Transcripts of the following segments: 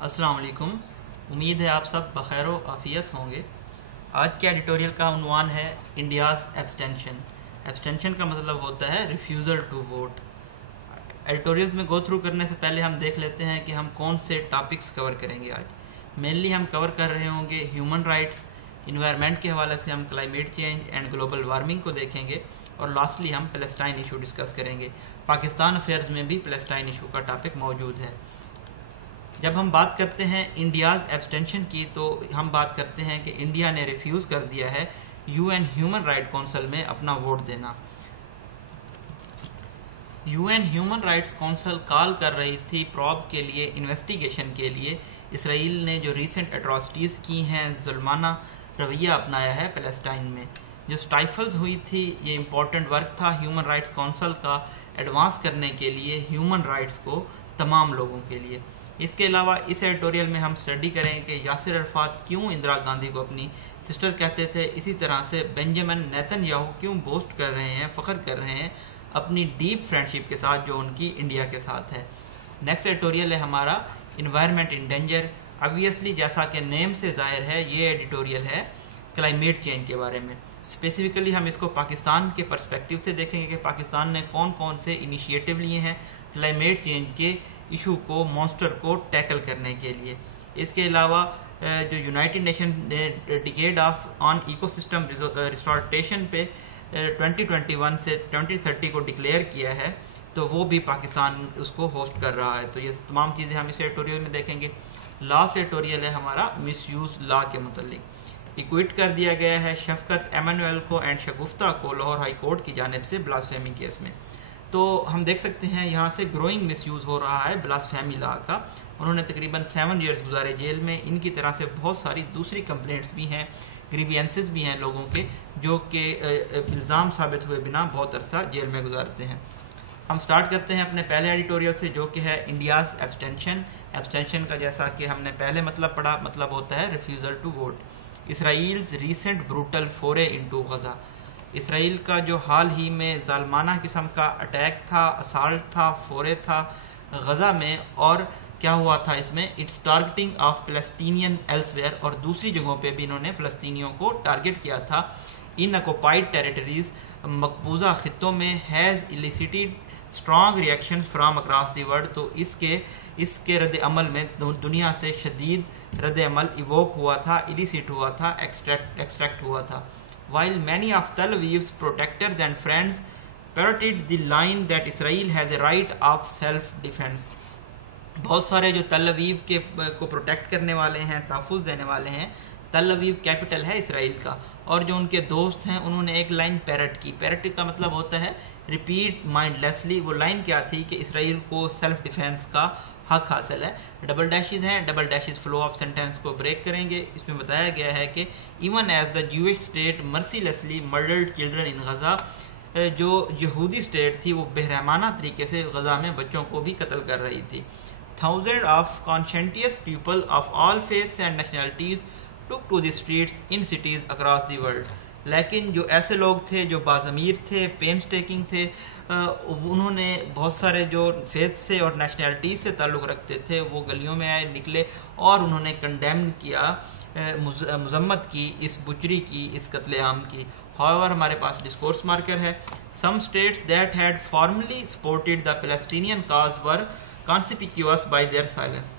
अस्सलाम वालेकुम। उम्मीद है आप सब बखैर व आफियत होंगे। आज के एडिटोरियल का उन्वान है इंडियाज़ एब्सटेंशन। एब्सटेंशन का मतलब होता है रिफ्यूज़ल टू वोट। एडिटोरियल्स में गो थ्रू करने से पहले हम देख लेते हैं कि हम कौन से टॉपिक्स कवर करेंगे। आज मेनली हम कवर कर रहे होंगे ह्यूमन राइट्स, इन्वायरमेंट के हवाले से हम climate change and global warming को देखेंगे और लास्टली हम पैलेस्टाइन इशू डिस्कस करेंगे। पाकिस्तान अफेयर्स में भी पैलेस्टाइन इशू का टॉपिक मौजूद है। जब हम बात करते हैं इंडियाज़ एब्सटेंशन की तो हम बात करते हैं कि इंडिया ने रिफ्यूज़ कर दिया है यूएन ह्यूमन राइट काउंसिल में अपना वोट देना। UN human rights council call कर रही थी प्रॉब के लिए, इन्वेस्टिगेशन के लिए। इसराइल ने जो रीसेंट एट्रॉसिटीज़ की हैं, जुल्माना रवैया अपनाया है पैलेस्टाइन में। जो स्टाइफल्स हुई थी, ये इम्पोर्टेंट वर्क था ह्यूमन राइट्स काउंसिल का एडवांस करने के लिए ह्यूमन राइट्स को तमाम लोगों के लिए। इसके अलावा इस एडिटोरियल में हम स्टडी करेंगे कि यासिर अरफात क्यों इंदिरा गांधी को अपनी सिस्टर कहते थे। इसी तरह से बेंजामिन नेतन्याहू क्यों बोस्ट कर रहे हैं, फख्र कर रहे हैं अपनी डीप फ्रेंडशिप के साथ जो उनकी इंडिया के साथ है। नेक्स्ट एडिटोरियल है हमारा इन्वायरमेंट इन डेंजर। ऑब्वियसली जैसा कि नेम से जाहिर है, ये एडिटोरियल है क्लाइमेट चेंज के बारे में। स्पेसिफिकली हम इसको पाकिस्तान के पर्सपेक्टिव से देखेंगे कि पाकिस्तान ने कौन कौन से इनिशिएटिव लिए हैं क्लाइमेट चेंज के इशू को, मॉन्स्टर को टैकल करने के लिए। इसके अलावा जो यूनाइटेड नेशन ने decade of on ecosystem restoration पे 2021 से 2030 को डिक्लेयर किया है, तो वो भी पाकिस्तान उसको होस्ट कर रहा है। तो ये तमाम चीज़ें हम इस एडिटोरियल में देखेंगे। लास्ट एडिटोरियल है हमारा मिसयूज लॉ के मुतालिक। इक्विट कर दिया गया है शफकत एमानुएल को एंड शगुफ्ता को लाहौर हाई कोर्ट की जानिब से ब्लास्फेमी केस में। तो हम देख सकते हैं यहाँ से ग्रोइंग मिसयूज़ हो रहा है ब्लास्फेमी लॉ का। उन्होंने तकरीबन 7 ईयर्स गुजारे जेल में। इनकी तरह से बहुत सारी दूसरी कंप्लेंट्स भी हैं, ग्रीवियंसेस भी हैं लोगों के, जो कि इल्ज़ाम साबित हुए बिना बहुत अरसा जेल में गुजारते हैं। हम स्टार्ट करते हैं अपने पहले एडिटोरियल से, जो कि है इंडियाज़ एब्सटेंशन। एब्सटेंशन का जैसा कि हमने पहले मतलब पढ़ा, मतलब होता है refusal to vote. Israel's recent brutal foray into Gaza. Israel का जो हाल ही में जालमाना किस्म का अटैक था, असाल्ट था, फोरे था गज़ा में, और क्या हुआ था इसमें, इट्स टारगेटिंग ऑफ फ़लस्तीनियन एल्सवेयर, और दूसरी जगहों पे भी इन्होंने फ़लस्तीनियों को टारगेट किया था। इन ऑक्युपाइड टेरिटरीज मकबूजा खित्तों में has elicited strong reaction from across the world. तो इसके रद्द अमल में दुनिया से शदीद रद्द अमल इवोक हुआ था, इलिसिट हुआ था, एक्सट्रैक्ट हुआ था। While many of Tel Aviv's protectors and friends parroted the line that Israel has a right of self-defense. बहुत सारे जो तल अवीव के को प्रोटेक्ट करने वाले हैं, तहफ़्फ़ुज़ देने वाले हैं, तल अवीव कैपिटल है इसराइल का, और जो उनके दोस्त हैं उन्होंने एक लाइन पैरट की। पैरट का मतलब होता है रिपीट माइंडलेसली। वो लाइन क्या थी कि इसराइल को सेल्फ डिफेंस का हक हासिल है। डबल डैशेज हैं, double dashes flow of sentence को ब्रेक करेंगे। इसमें बताया गया है कि even as the Jewish state mercilessly murdered children in Gaza, जो यहूदी स्टेट थी वो बेरहमाना तरीके से गज़ा में बच्चों को भी कत्ल कर रही थी। Thousand of conscious people of all faiths and nationalities took to the streets in cities across the world. लेकिन जो ऐसे लोग थे जो बाज़मीर थे, पेन स्टेकिंग थे, उन्होंने बहुत सारे जो फेथ से और नेशनलिटी से ताल्लुक़ रखते थे, वो गलियों में आए, निकले और उन्होंने कंडेम किया, मजम्मत की इस बुचरी की, इस कत्लेआम की। हाउएवर हमारे पास डिस्कोर्स मार्कर है। Some states that had formerly supported the Palestinian cause were conspicuous by their silence.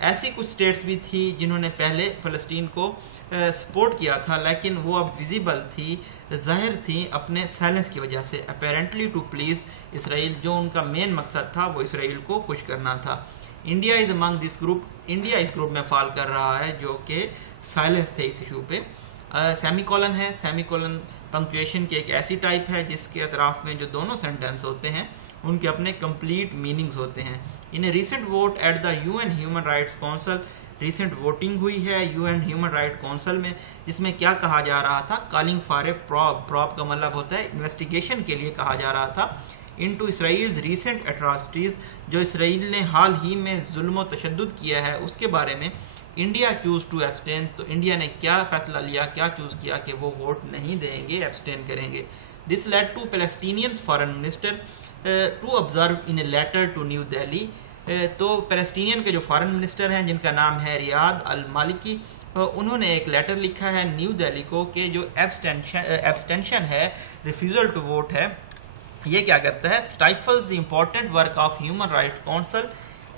ऐसी कुछ स्टेट्स भी थी जिन्होंने पहले फ़लस्तीन को सपोर्ट किया था, लेकिन वो अब विजिबल थी, जाहिर थी अपने साइलेंस की वजह से, अपेरेंटली टू प्लीज इसराइल। जो उनका मेन मकसद था वो इसराइल को खुश करना था। India is among this group. India इस ग्रुप में फॉल कर रहा है जो कि साइलेंस थे इस इशू पे। सेमीकोलन है। सेमीकोलन पंक्चुएशन की एक ऐसी टाइप है जिसके अतराफ में जो दोनों सेंटेंस होते हैं उनके अपने कंप्लीट मीनिंग्स होते हैं। In a recent vote at the UN human rights council, recent voting हुई है यूएन ह्यूमन राइट काउंसिल में, जिसमें क्या कहा जा रहा था, calling for a probe. Probe का मतलब होता है इन्वेस्टिगेशन के लिए कहा जा रहा था इनटू इसराइल्स रीसेंट एट्रॉसिटीज, जो इसराइल ने हाल ही में जुल्म व तशद्दुद किया है उसके बारे में। India choose to abstain. तो इंडिया ने क्या फैसला लिया, क्या चूज किया कि वो वोट नहीं देंगे, एब्सटेन करेंगे। This led to Palestinian foreign minister to observe in a letter to New Delhi तो पैलेस्टीनियन के जो फॉरेन मिनिस्टर हैं जिनका नाम है रियाद अल मालिकी, उन्होंने एक लेटर लिखा है न्यू दिल्ली को कि जो एब्सटेंशन है, रिफ्यूजल टू वोट है, ये क्या करता है, stifles the important work of human rights council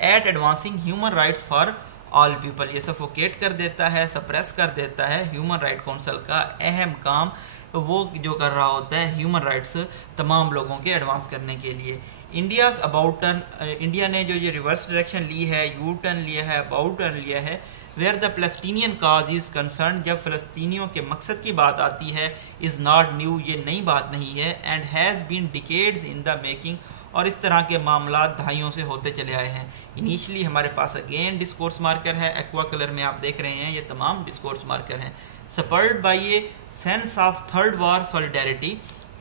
at advancing human rights for all people. ये सफोकेट कर देता है, सप्रेस कर देता है ह्यूमन राइट काउंसिल का अहम काम वो जो कर रहा होता है ह्यूमन राइट्स तमाम लोगों के एडवांस करने के लिए। इंडियाज अबाउट टर्न, इंडिया ने जो ये रिवर्स डायरेक्शन ली है, यू टर्न लिया है, अबाउट टर्न लिया है, where the Palestinian cause is concern, जब फलस्तीनियों के मकसद की बात आती है, इज नॉट न्यू, ये नई बात नहीं है, and has been decades in the making, और इस तरह के मामला दहाइयों से होते चले आए हैं। इनिशियली हमारे पास अगेन डिस्कोर्स मार्कर है, एक्वा कलर में आप देख रहे हैं, ये तमाम डिस्कोर्स मार्कर हैं। Spurred by a sense of third world solidarity,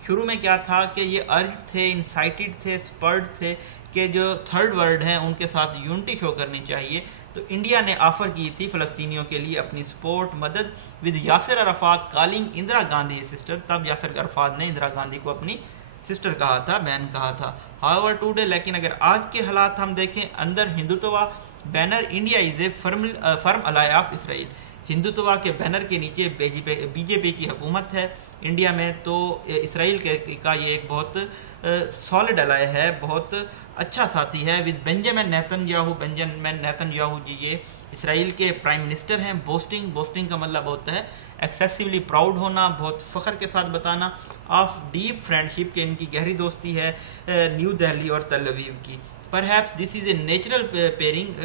शुरू में क्या था कि ये अर्ज थे, इंसाइटेड थे, स्पर्ड थे कि जो थर्ड वर्ल्ड हैं उनके साथ यूनिटी शो करनी चाहिए। तो इंडिया ने ऑफर की थी फ़लस्तीनियों के लिए अपनी सपोर्ट, मदद, with Yasser Arafat calling Indira Gandhi sister. तब यासिर अराफात ने इंदिरा गांधी को अपनी सिस्टर कहा था, बहन कहा था। हाउएवर टुडे, लेकिन अगर आज के हालात हम देखें, अंदर Hindutva banner India is a firm ally of Israel, Hindutva के बैनर के नीचे बीजेपी की हुकूमत है इंडिया में, तो इसराइल का ये एक बहुत सॉलिड अलाय है, बहुत अच्छा साथी है विद बेंजामिन नेतन्याहू जी, ये इसराइल के प्राइम मिनिस्टर हैं। बोस्टिंग का मतलब होता है एक्सेसिवली प्राउड होना, बहुत फख्र के साथ बताना, ऑफ डीप फ्रेंडशिप के इनकी गहरी दोस्ती है न्यू दिल्ली और तल अवीव की। Perhaps this is a natural pairing,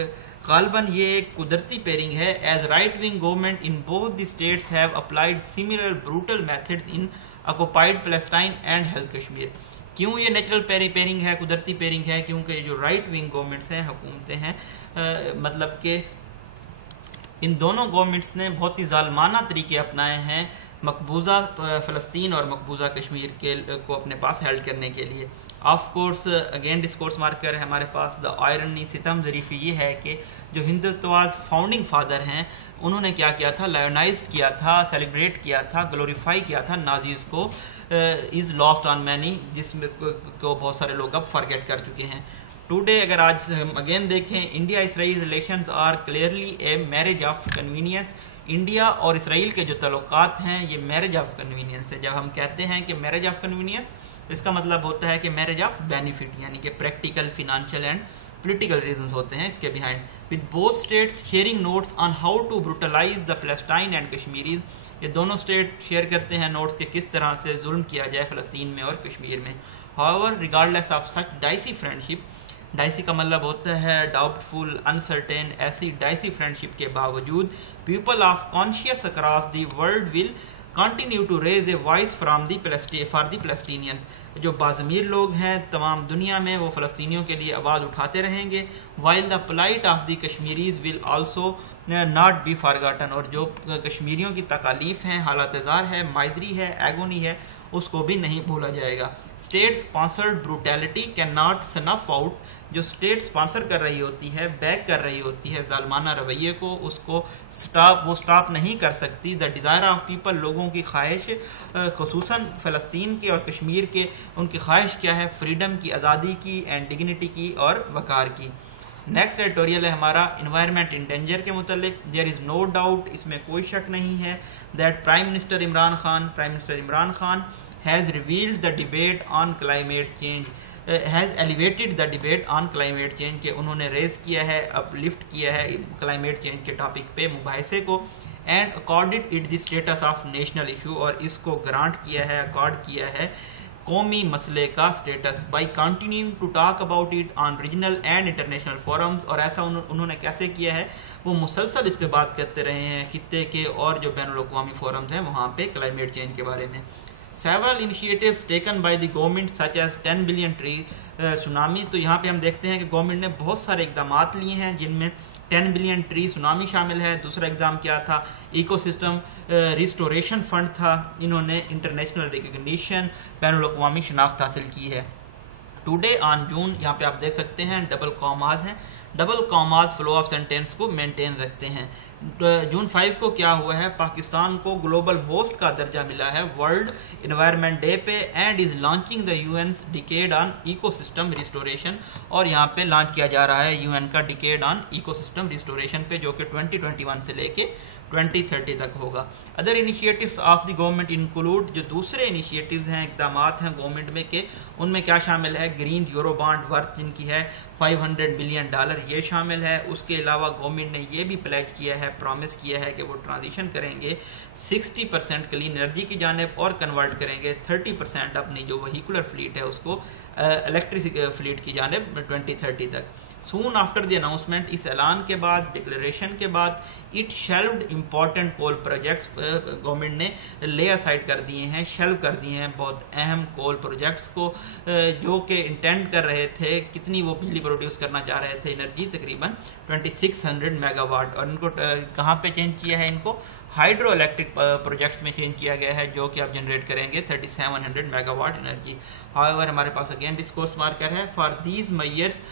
गालबन ये एक कुदरती पेयरिंग है, as right wing government in both the states have applied similar brutal methods in occupied Palestine and held Kashmir. क्यों ये नेचुरल पेयरिंग है, कुदरती पेयरिंग है? क्योंकि जो राइट विंग गवर्नमेंट्स हैं, हुकूमतें हैं, मतलब कि इन दोनों गवर्नमेंट्स ने बहुत ही जालमाना तरीके अपनाए हैं मकबूजा फ़लस्तीन और मकबूजा कश्मीर को अपने पास हेल्ड करने के लिए। Of course again discourse marker है हमारे पास। द आयरनी, सितम ज़रीफ़ी ये है कि जो हिंदुत्वाज फाउंडिंग फादर हैं उन्होंने क्या किया था, लायोनाइज किया था, सेलिब्रेट किया था, ग्लोरीफाई किया था नाजीज़ को, इज़ लॉस्ट ऑन मैनी, जिसमें को बहुत सारे लोग अब फॉरगेट कर चुके हैं। टुडे अगर आज हम अगेन देखें, India Israel relations are clearly a marriage of convenience. India और इसराइल के जो तल्लुकात हैं ये मैरिज ऑफ कन्वीनियंस है। जब हम कहते हैं कि मैरिज ऑफ कन्वीनियंस, इसका मतलब होता है कि मैरिज ऑफ बेनिफिट, यानी कि practical, financial and political reasons होते हैं इसके behind. With both states sharing notes on how to brutalise the Palestine and Kashmiris, ये दोनों स्टेट शेयर करते हैं नोट्स के किस तरह से जुल्म किया जाए फ़लस्तीन में और कश्मीर में। However regardless of such dicey friendship, dicey का मतलब होता है डाउटफुल, अनसर्टेन, ऐसी डाइसी फ्रेंडशिप के बावजूद people of conscience across the world will continue to raise a voice for the Palestinians. जो बाज़मीर लोग हैं तमाम दुनिया में, वो फ़लस्तीनियों के लिए आवाज़ उठाते रहेंगे। While the plight of the Kashmiris will also not be forgotten, और जो कश्मीरियों की तकालीफ हैं, हालत ज़ार है, माइजरी है, एगोनी है, उसको भी नहीं भूला जाएगा। State sponsored brutality can not snuff out, जो स्टेट स्पॉन्सर कर रही होती है, बैक कर रही होती है जालमाना रवैये को, उसको स्टॉप नहीं कर सकती। द डिज़ायर ऑफ पीपल, लोगों की ख्वाहिश, खुसूसन फ़लस्तीन के और कश्मीर के, उनकी ख्वाहिश क्या है? फ्रीडम की, आज़ादी की एंड डिग्निटी की और वकार की। नेक्स्ट एडिटोरियल है हमारा इन्वायरमेंट इन डेंजर के मुतालिक। देयर इज़ नो डाउट, इसमें कोई शक नहीं है, that prime minister Imran Khan has revealed the debate on climate change, has elevated the debate on climate change, के उन्होंने रेज किया है, अपलिफ्ट किया है क्लाइमेट चेंज के टॉपिक पे मुबाहिसे को, and accorded it the status of national issue, और इसको ग्रांट किया है, अकॉर्ड किया है कौमी मसले का status, by continuing to talk about it on regional and international forums. और ऐसा उन्होंने कैसे किया है, वो मुसलसल इस पे बात करते रहे हैं खित्ते के और जो बैनुल अक़वामी फोरम्स हैं वहाँ पे क्लाइमेट चेंज के बारे में। Several initiatives taken by the government such as 10 billion tree tsunami, तो यहाँ पे हम देखते हैं कि गवर्नमेंट ने बहुत सारे इकदाम लिए हैं जिनमें 10 बिलियन ट्री सुनामी शामिल है। दूसरा एग्जाम क्या था, इकोसिस्टम रिस्टोरेशन फंड था। इन्होंने इंटरनेशनल रिकग्निशन, बैनुल अक़वामी शनाख्त हासिल की है। टुडे ऑन जून, यहाँ पे आप देख सकते हैं डबल कॉमाज हैं, double commas flow of sentence को मेंटेन रखते हैं। जून 5 को क्या हुआ है, पाकिस्तान को ग्लोबल होस्ट का दर्जा मिला है वर्ल्ड एनवायरनमेंट डे पे and is launching the UN's decade on ecosystem restoration. और यहाँ पे लॉन्च किया जा रहा है यूएन का डिकेड ऑन इकोसिस्टम रिस्टोरेशन पे, जो कि 2021 से लेके 2030 तक होगा। Other initiatives of the government include, जो दूसरे इनिशिएटिव्स हैं, इकदाम हैं गवर्नमेंट में के, उनमें क्या शामिल है, ग्रीन यूरो बॉन्ड वर्थ जिनकी है $500 बिलियन, ये शामिल है। उसके अलावा गवर्नमेंट ने ये भी प्लेज किया है, प्रॉमिस किया है कि वो ट्रांजिशन करेंगे 60% क्लीन एनर्जी की जानिब और कन्वर्ट करेंगे 30% अपनी जो वहीकुलर फ्लीट है उसको इलेक्ट्रिक फ्लीट की जानिब 2030 तक। सून आफ्टर द अनाउंसमेंट, इस ऐलान के बाद, डिक्लेरेशन के बाद, it shelved important coal projects, government ने ले असाइड कर दिए हैं, शेल्व कर दिए हैं बहुत अहम कोल प्रोजेक्ट्स को, जो कि इंटेंड कर रहे थे, कितनी वो बिजली प्रोड्यूस करना चाह रहे थे एनर्जी, तकरीबन 2600 मेगावाट। और इनको कहाँ पे चेंज किया है, इनको हाइड्रो इलेक्ट्रिक प्रोजेक्ट्स में चेंज किया गया है, जो कि आप जनरेट करेंगे 3700 मेगावाट एनर्जी। हाउएवर हमारे पास अगेन डिस्कोर्स मार्कर है, for these measures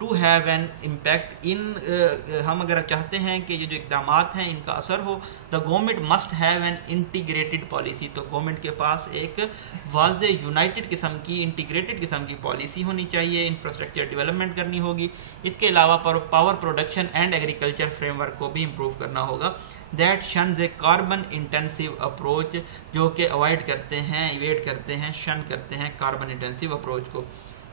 to have an impact in, हम अगर चाहते हैं कि ये जो इकदाम हैं इनका असर हो, the government must have an integrated policy. तो गवर्नमेंट के पास एक वाज़े यूनाइटेड किस्म की, इंटीग्रेटेड किस्म की पॉलिसी होनी चाहिए, इंफ्रास्ट्रक्चर डेवलपमेंट करनी होगी। इसके अलावा power production and agriculture framework को भी इम्प्रूव करना होगा। That shuns a carbon intensive approach, जो कि अवॉइड करते हैं, इवेट करते हैं, शन करते हैं कार्बन इंटेंसिव अप्रोच को।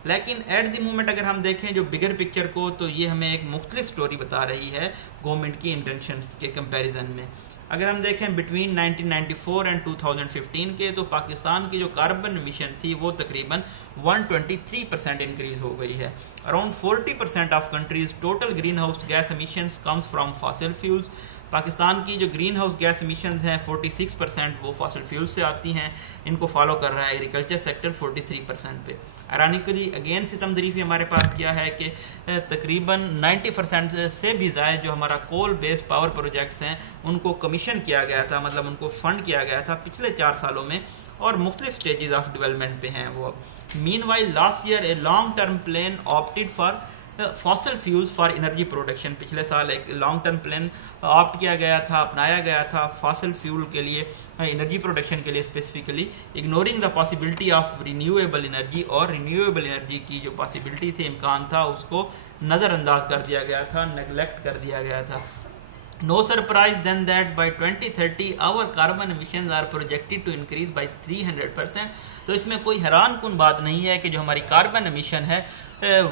लेकिन एट द मोमेंट अगर हम देखें जो बिगर पिक्चर को, तो ये हमें एक मुख्तलिफ स्टोरी बता रही है गवर्नमेंट की इंटेंशंस के कंपैरिजन में। अगर हम देखें बिटवीन 1994 एंड 2015 के, तो पाकिस्तान की जो कार्बन एमिशन थी वो तकरीबन 123% इंक्रीज हो गई है। Around 40% of countries total green house gas emissions comes from fossil fuels. Pakistan की जो ग्रीन हाउस गैस एमिशंस हैं 46% वो फॉसिल फ्यूल से आती हैं। इनको फॉलो कर रहा है एग्रीकल्चर सेक्टर 43% पे। आयरनिकली अगेन सितम ज़रीफ़ी हमारे पास क्या है कि तकरीबन 90% से भी ज़्यादा जो हमारा कोल बेस्ड पावर प्रोजेक्ट्स हैं उनको कमीशन किया गया था, मतलब उनको फंड किया गया था पिछले 4 सालों में, और मुख्तलिफ स्टेजेस ऑफ डेवलपमेंट पे हैं वो। Meanwhile last year a long term plan opted for fossil fuels for energy production. पिछले साल एक लॉन्ग टर्म प्लान ऑप्ट किया गया था, अपनाया गया था फॉसिल फ्यूल के लिए, एनर्जी प्रोडक्शन के लिए specifically, ignoring the possibility of renewable energy. और रिन्यूएबल एनर्जी की जो पॉसिबिलिटी थी, इम्कान था, उसको नज़रअंदाज कर दिया गया था, नेग्लेक्ट कर दिया गया था। No surprise then that by 2030 our carbon emissions are projected to increase by 300%। तो इसमें कोई हैरान कुन बात नहीं है कि जो हमारी कार्बन एमिशन है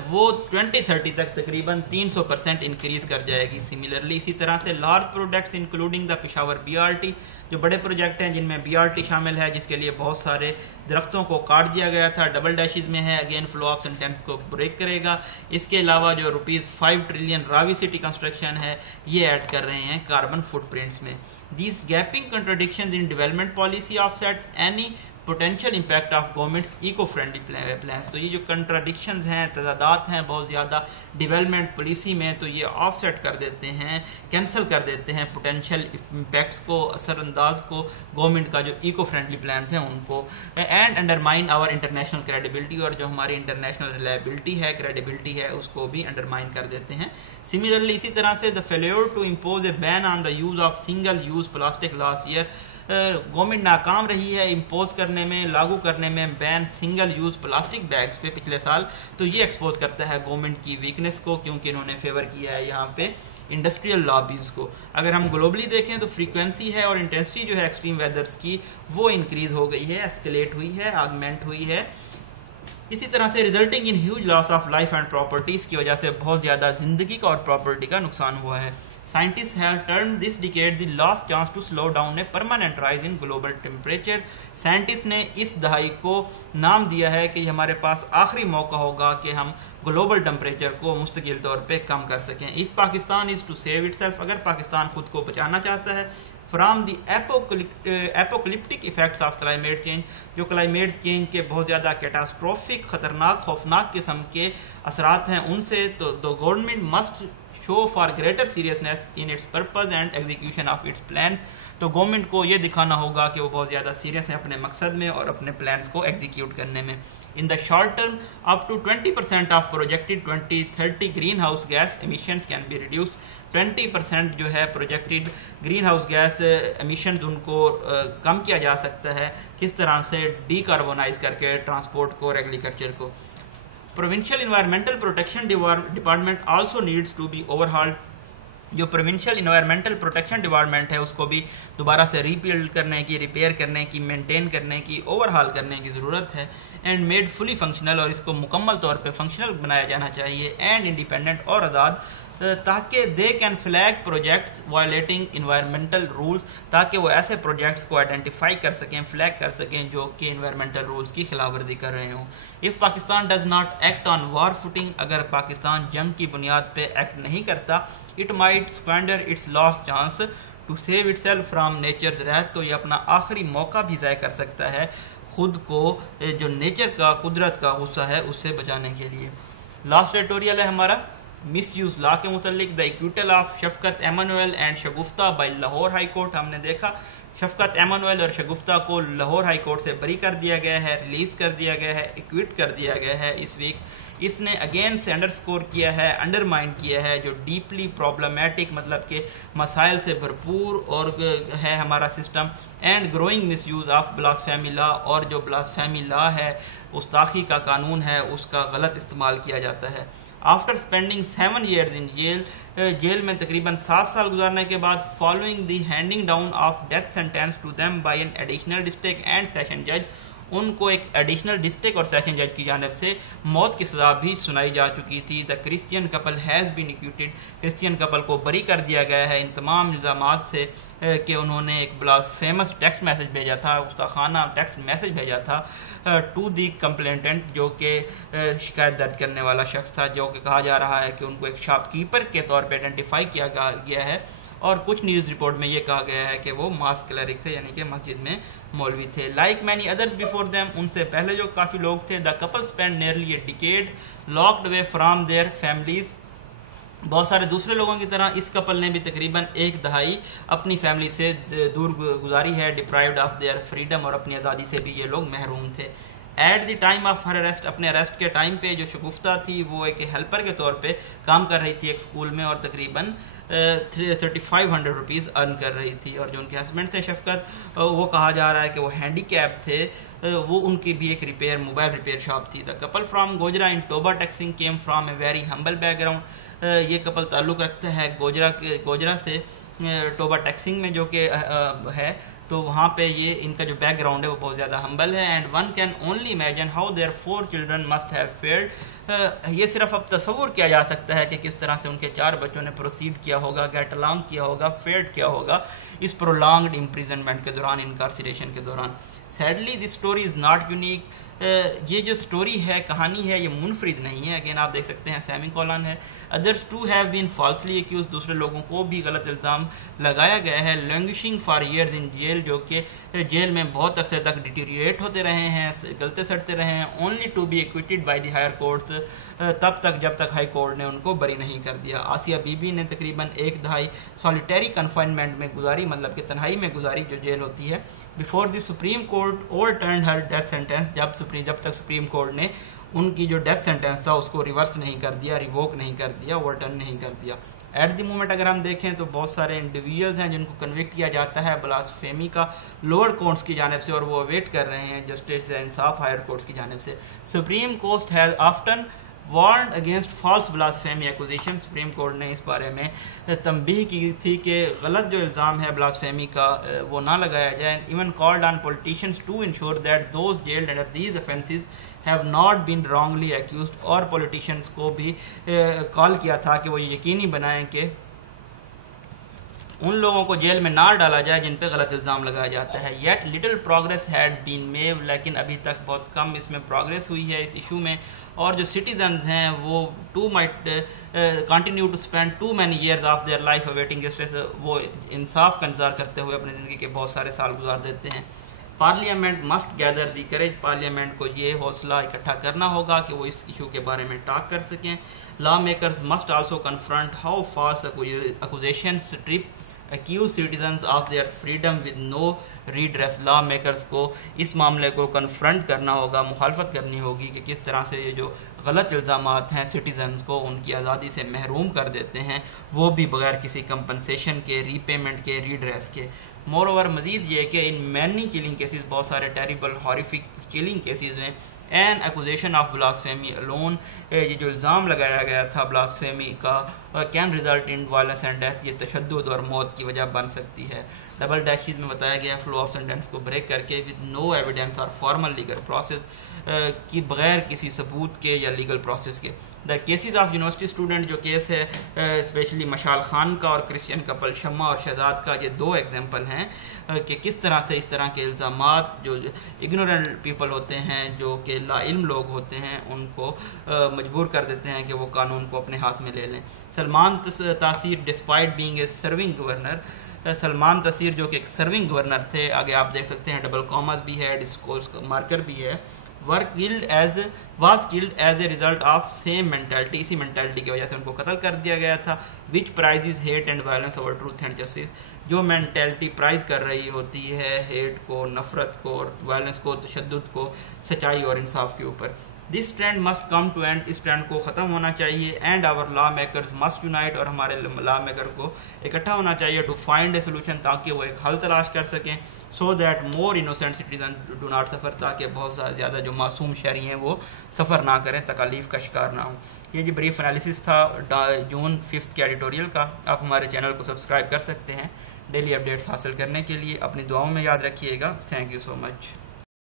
वो 2030 तक तकरीबन 300% इंक्रीज कर जाएगी। सिमिलरली इसी तरह से large projects including the Peshawar BRT, जो बड़े प्रोजेक्ट हैं जिनमें बीआरटी शामिल है, जिसके लिए बहुत सारे दरख्तों को काट दिया गया था, डबल डैशेज में है, अगेन फ्लो ऑफ सेंटेंस को ब्रेक करेगा। इसके अलावा जो ₹5 ट्रिलियन रावी सिटी कंस्ट्रक्शन है, ये ऐड कर रहे हैं कार्बन फुटप्रिंट्स में। These gaping contradictions in development policy offset any potential impact of government eco friendly plans. तो ये जो कंट्राडिक्शंस हैं, तजादात हैं बहुत ज़्यादा डेवलपमेंट पॉलिसी में, तो ये ऑफसेट कर देते हैं, कैंसिल कर देते हैं पोटेंशियल इम्पैक्ट्स को, असरअंदाज को, गवर्नमेंट का जो इको फ्रेंडली प्लान्स हैं उनको, and undermine our international credibility, और जो हमारी इंटरनेशनल रिलायबिलिटी है, क्रेडिबिलिटी है, उसको भी अंडरमाइन कर देते हैं। सिमिलरली इसी तरह से the failure to impose a ban on the use of single use plastic last year, government नाकाम रही है इम्पोज करने में, लागू करने में ban single use plastic bags पे पिछले साल। तो ये एक्सपोज करता है गवर्नमेंट की वीकनेस को, क्योंकि इन्होंने फेवर किया है यहाँ पे इंडस्ट्रियल लॉबीज को। अगर हम ग्लोबली देखें तो फ्रीक्वेंसी है और इंटेंसिटी जो है एक्सट्रीम वेदर्स की वो इंक्रीज हो गई है, एस्केलेट हुई है, आगमेंट हुई है। इसी तरह से resulting in huge loss of life and properties की वजह से बहुत ज्यादा जिंदगी का और प्रॉपर्टी का नुकसान हुआ है। Scientists have termed this decade the last chance to slow down a permanent rise in global temperature। Scientist ने इस दहाई को नाम दिया है कि हमारे पास आखिरी मौका होगा कि हम ग्लोबल टेम्परेचर को मुस्तकिल तौर पे कम कर सकें। If Pakistan is to save itself, अगर पाकिस्तान खुद को बचाना चाहता है from the apocalyptic effects of climate change, जो क्लाइमेट चेंज के बहुत ज़्यादा कैटास्ट्रोफिक, खतरनाक, खौफनाक किस्म के असरात हैं उनसे, तो government must show for greater seriousness in its purpose and execution of its plans. तो गवर्नमेंट को ये दिखाना होगा कि वो बहुत ज़्यादा सीरियस है अपने मकसद में और अपने प्लान्स को एग्जीक्यूट करने में। In the short term up to 20% of projected 2030 green house gas emissions can be reduced. 20% जो है projected green house gas emission उनको कम किया जा सकता है, किस तरह से डीकार्बोनाइज करके ट्रांसपोर्ट को और एग्रीकल्चर को। Provincial environmental protection department also needs to be overhauled. जो प्रोविंशियल इन्वायरमेंटल प्रोटेक्शन डिपार्टमेंट है उसको भी दोबारा से रीबिल्ड करने की, रिपेयर करने की, मेंटेन करने की, ओवरहॉल करने की ज़रूरत है एंड मेड फुली फंक्शनल, और इसको मुकम्मल तौर पे फंक्शनल बनाया जाना चाहिए एंड इंडिपेंडेंट और आज़ाद, ताकि they can flag projects violating environmental rules, ताकि वो ऐसे प्रोजेक्ट्स को आइडेंटिफाई कर सकें, फ्लैग कर सकें जो कि इन्वायरमेंटल रूल्स की खिलाफवर्जी कर रहे हों। If Pakistan does not act on war footing, अगर पाकिस्तान जंग की बुनियाद पे एक्ट नहीं करता, it might squander its last chance to save itself from nature's wrath, तो ये अपना आखिरी मौका भी ज़ाय कर सकता है खुद को जो नेचर का, कुदरत का गुस्सा है उससे बचाने के लिए। लास्ट एडिटोरियल है हमारा मिस यूज लॉ के मुतालिक, the acquittal of Shafqat Emmanuel and Shagufta by Lahore high court. हमने देखा शफकत एमानुएल और शगुफ्ता को लाहौर हाई कोर्ट से बरी कर दिया गया है, रिलीज कर दिया गया है, इक्विट कर दिया गया है इस वीक। इसने अगेन से अंडरस्कोर किया है, अंडरमाइन किया है जो डीपली प्रॉब्लमेटिक, मतलब के मसाइल से भरपूर और है हमारा system, and growing miss use of blasphemy law, और जो ब्लास्फेमी लॉ है, गुस्ताखी का कानून है, उसका गलत इस्तेमाल किया जाता है। After spending 7 years in jail में तकरीबन 7 साल गुजारने के बाद, following the handing down of death sentence to them by an additional district and session जज, उनको एक एडिशनल डिस्ट्रिक्ट और सेशन जज की जानिब से मौत की सजा भी सुनाई जा चुकी थी। The Christian couple has been acquitted, Christian couple को बरी कर दिया गया है इन तमाम इल्ज़ामात से कि उन्होंने एक बड़ा फेमस टेक्स्ट मैसेज भेजा था, गुस्ताखाना टेक्स्ट मैसेज भेजा था टू दी कंप्लेंटेंट, जो कि शिकायत दर्ज करने वाला शख्स था, जो कि कहा जा रहा है कि उनको एक शॉपकीपर के तौर पे आइडेंटिफाई किया गया है, और कुछ न्यूज़ रिपोर्ट में ये कहा गया है कि वो मास्क क्लरिक थे, यानी कि मस्जिद में मौलवी थे। Like many others before them, उनसे पहले जो काफ़ी लोग थे, the couple spend nearly a decade locked away from their families, बहुत सारे दूसरे लोगों की तरह इस कपल ने भी तकरीबन 1 दहाई अपनी फैमिली से दूर गुजारी है, डिप्राइव्ड ऑफ देयर फ्रीडम, और अपनी आज़ादी से भी ये लोग महरूम थे। At the time of her arrest, अपने अरेस्ट के टाइम पे जो शगुफ्ता थी वो एक हेल्पर के तौर पे काम कर रही थी एक स्कूल में, और तकरीबन 3500 रुपीज़ अर्न कर रही थी, और जो उनके हस्बैंड थे शफकत, वो कहा जा रहा है कि वो हैंडीकैप थे, वो उनकी भी एक मोबाइल रिपेयर शॉप थी। The couple from Gojra in Toba Tek Singh came from a very humble background, ये कपल ताल्लुक़ रखता है गोजरा से टोबा टैक्सिंग में, जो कि है, तो वहाँ पे ये इनका जो बैकग्राउंड है वो बहुत ज़्यादा हम्बल है। And one can only imagine how their 4 children must have fared, ये सिर्फ अब तस्वुर किया जा सकता है कि किस तरह से उनके 4 बच्चों ने प्रोसीड किया होगा, गेट अलॉन्ग किया होगा, फेयर्ड किया होगा इस प्रोलॉन्ग्ड इम्प्रिजनमेंट के दौरान, इनकार्सिरेशन के दौरान। Sadly this story is not unique, ये जो स्टोरी है, कहानी है, ये मुनफरिद नहीं है। अगेन आप देख सकते हैं सेमी कॉलन है। Others to have been falsely accused, दूसरे लोगों को भी गलत इल्ज़ाम लगाया गया है। Languishing for years in jail, जो कि जेल में बहुत अरसे तक डिटीरिएट होते रहे हैं, गलते सड़ते रहे हैं। Only to be acquitted by the higher courts, तब तक जब तक हाई कोर्ट ने उनको बरी नहीं कर दिया। आसिया बीबी ने तकरीबन 1 दहाई सॉलिटरी कन्फाइनमेंट में गुजारी, मतलब कि तन्हाई में गुजारी जो जेल होती है। Before the supreme court ओवरटर्न्ड her death sentence, जब तक सुप्रीम कोर्ट ने उनकी जो डेथ सेंटेंस था उसको रिवर्स नहीं कर दिया, रिवोक नहीं कर दिया, ओवरटर्न नहीं कर दिया। एट द मोमेंट अगर हम देखें तो बहुत सारे इंडिविजुअल्स हैं जिनको कन्विक्ट किया जाता है ब्लास्फेमी का लोअर कोर्ट्स की जानिब से, और वो वेट कर रहे हैं जस्टिस इंसाफ हायर कोर्ट्स की जानिब से। Supreme court has often warned against false blasphemy accusation, supreme court ने इस बारे में तंबीह की थी कि गलत जो इल्ज़ाम है ब्लास्फेमी का वो ना लगाया जाए। Even called on politicians to ensure that those jailed under these offences have not been wrongly accused, और पॉलिटिशियंस को भी कॉल किया था कि वो यकीनी बनाएं कि उन लोगों को जेल में ना डाला जाए जिन पे गलत इल्ज़ाम लगाया जाता है। Yet little progress had been made, लेकिन अभी तक बहुत कम इसमें प्रोग्रेस हुई है इस इशू में, और जो सिटीजन्स हैं वो too might continue to spend too many years of their life awaiting justice, वो इंसाफ का इंतजार करते हुए अपनी ज़िंदगी के बहुत सारे साल गुजार देते हैं। पार्लियामेंट मस्ट गैदर दी करेज, पार्लियामेंट को ये हौसला इकट्ठा करना होगा कि वो इस इशू के बारे में टॉक कर सकें। Law makers must also confront how fast accusation strip accused citizens of their freedom with no redress। Law makers को इस मामले को कन्फ्रंट करना होगा, मुखालफत करनी होगी कि किस तरह से ये जो गलत इल्ज़ामात हैं सिटीजन्स को उनकी आज़ादी से महरूम कर देते हैं, वो भी बगैर किसी कंपनसेशन के, रीपेमेंट के, रीड्रेस के। मोर ओवर मजीद ये कि इन मैनी किलिंग केसेस, बहुत सारे टेरिबल हॉरिफिक किलिंग केसेस में an accusation of blasphemy alone, ये जो इल्ज़ाम लगाया गया था ब्लास्फेमी का, can result in violence and death, ये तशद्दुद और मौत की वजह बन सकती है। डबल डैशीज में बताया गया फ्लो ऑफ सेंटेंस को ब्रेक करके विद नो एविडेंस और फॉर्मल लीगल प्रोसेस, की बगैर किसी सबूत के या लीगल प्रोसेस के। The cases of university student, जो केस है स्पेशली मशाल खान का और क्रिश्चियन कपल शम्मा और शहजाद का, ये दो एग्जाम्पल हैं कि किस तरह से इस तरह के इल्ज़ामात जो इग्नोरेंट पीपल होते हैं, जो कि लाइल्म लोग होते हैं, उनको मजबूर कर देते हैं कि वो कानून को अपने हाथ में ले लें। सलमान तासीर despite being a serving governor, Salman तासीर जो कि एक सर्विंग गवर्नर थे, आगे आप देख सकते हैं डबल कॉमर्स भी है, डिस्कोर्स मार्कर भी है, was killed as a result of same mentality, इसी मेंटालिटी की वजह से उनको कत्ल कर दिया गया था। which prizes hate and violence over truth and justice, जो मेंटालिटी प्राइज कर रही होती है हेट को, नफरत को, और वायलेंस को, तशद्दुद को, सच्चाई और इंसाफ के ऊपर। This trend must come to end, इस ट्रेंड को ख़त्म होना चाहिए। And our law makers must unite, और हमारे लॉ मेकर को इकट्ठा होना चाहिए टू फाइंड ए सोल्यूशन, ताकि वो एक हल तलाश कर सकें, so that more innocent citizen do not suffer, ताकि बहुत ज़्यादा जो मासूम शहरी हैं वो सफ़र ना करें, तकालीफ का शिकार ना हो। ये जी ब्रीफ एनालिसिस था जून 5 के एडिटोरियल का। आप हमारे चैनल को सब्सक्राइब कर सकते हैं डेली अपडेट्स हासिल करने के लिए। अपनी दुआओं में याद रखिएगा। Thank you so much.